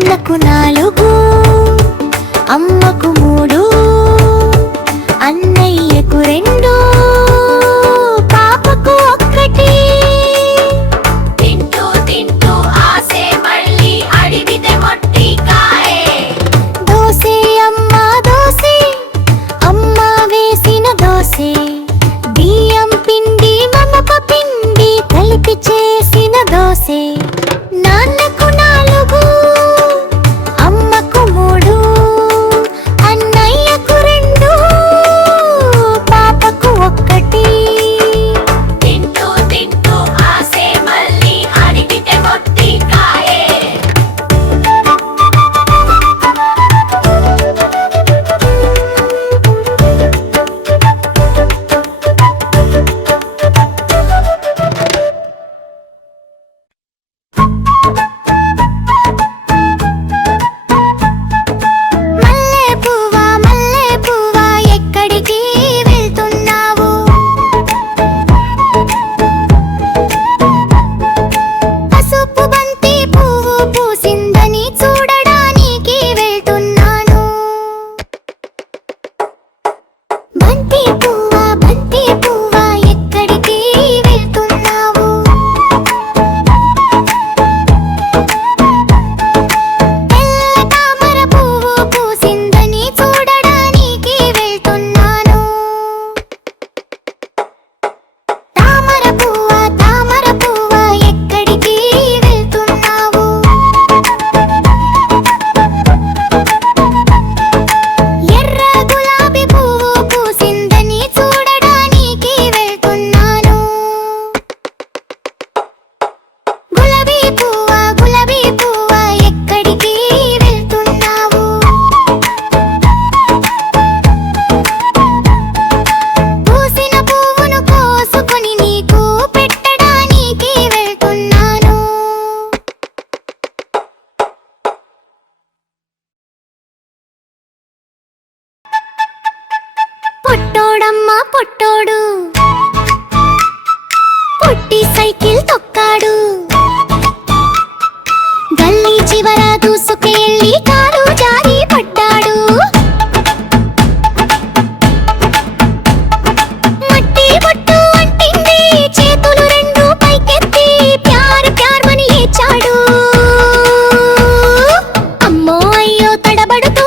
నాన్నకు 4, అమ్మకు 3, అన్నయ్యకు 2, పాపకు 1. తింటూ తింటూ ఆసే మళ్ళీ అడిగితే మొట్టి కాయే. దోసే అమ్మ దోసే, అమ్మ వేసిన దోసే, బియ్యం పిండి మమప పిండి కలిపి చేసిన దోసే. నాన్నకు 4, అమ్మకు 3, అన్నయ్యకు 2, పాపకు 1. తింటూ తింటూ ఆసే మళ్ళీ అడిగితే మొట్టి కాయే. మల్లె పువ్వా మల్లె పువ్వా ఎక్కడికి వెళ్తున్నావు? పసుపు బంతి పువ్వు పూసిందని చూడడానికి వెళ్తున్నాను. బంతి పువ్వా ఎక్కడికి వెళ్తున్నావు? తెల్ల తామర పువ్వు పూసిందని చూడడానికి వెళ్తున్నాను. తామర పువ్వా ఎక్కడికి వెళ్తున్నావు? ఎర్ర గులాబీ పువ్వు పూసిందని చూడడానికి వెళ్తున్నాను. గులాబీ పువ్వా ఎక్కడికి వెళ్తున్నావు? పూసిన పువ్వును కోసుకొని నీకు పెట్టడానికి వెళ్తున్నాను. పొట్టోడమ్మ పొట్టోడు పొట్టి సైకిల్ తొక్కాడు. గల్లీ చివర దూసుకెళ్ళి కాలు జారి పడ్డాడు. మట్టి బొట్టు అంటింది, చేతులు 2 పైకెత్తి ప్యార్ ప్యార్ మని ఏచాడు. అమ్మో అయ్యో తడబడుతూ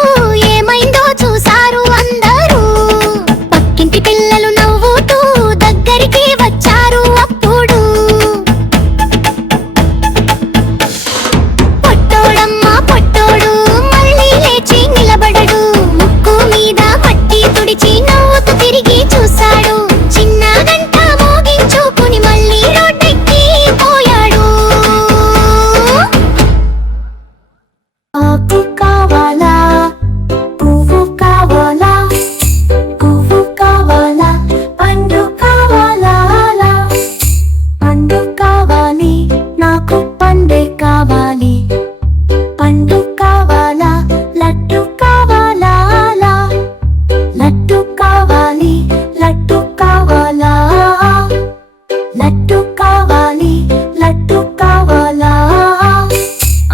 ఏమైందో చూసారు అందరూ. పక్కింటి పిల్లలు నవ్వుతూ దగ్గరికి వచ్చారు అప్పుడు. పొట్టోడమ్మ పొట్టోడు మళ్ళీ లేచి నిలబడడు. ముక్కు మీద మట్టి తుడిచి నవ్వుతూ తిరిగి చూశాడు. చిన్న గంట మోగించుకుని మళ్ళీ రోడ్డెక్కి పోయాడు. ఆకు కావాలా, పువ్వు కావాలా, పువ్వు కావాలా, పండు కావాలా? పండు కావాలి, నాకు పండే కావాలి. పండు కావాలా, లడ్డు కావాలా? లడ్డు కావాలి, లడ్డు కావాలా? లడ్డు కావాలి, లడ్డు కావాలా?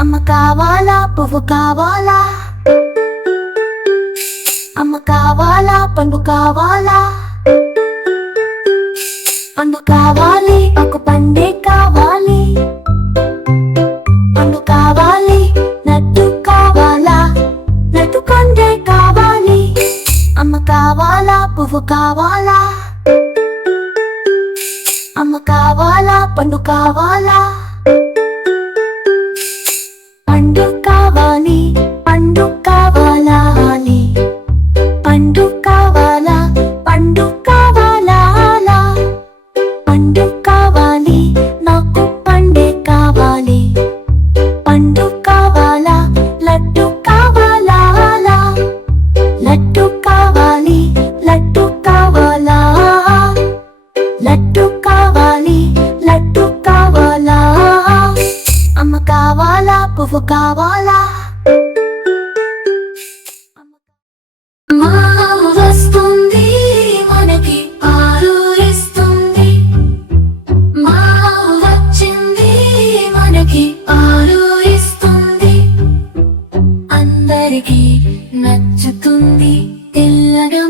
అమ్మ కావాలా, పువ్వు కావాలా? అమ్మ కావాలా, పండు కావాలా? పండు కావాలి, ఒక పండే కావాలి. పండు కావాలి, లడ్డు కావాలా? లడ్డు పండే కావాలి. అమ్మ కావాలా, పువ్వు కావాలా? అమ్మ కావాలా, పండు కావాలా? పండు కావాలి, పండు కావాలా? పండు కావాలా, పండు కావాలా? పండు కావాలి, నాకు పండే కావాలి. పండు కావాలా, లడ్డు కావాలా? లడ్డు కావాలి, లడ్డు కావాలా? లడ్డు కావాలి, లడ్డు కావాలా? అమ్మ కావాలా, పువ్వు కావాలా? అందరికీ నచ్చుతుంది తెల్లగా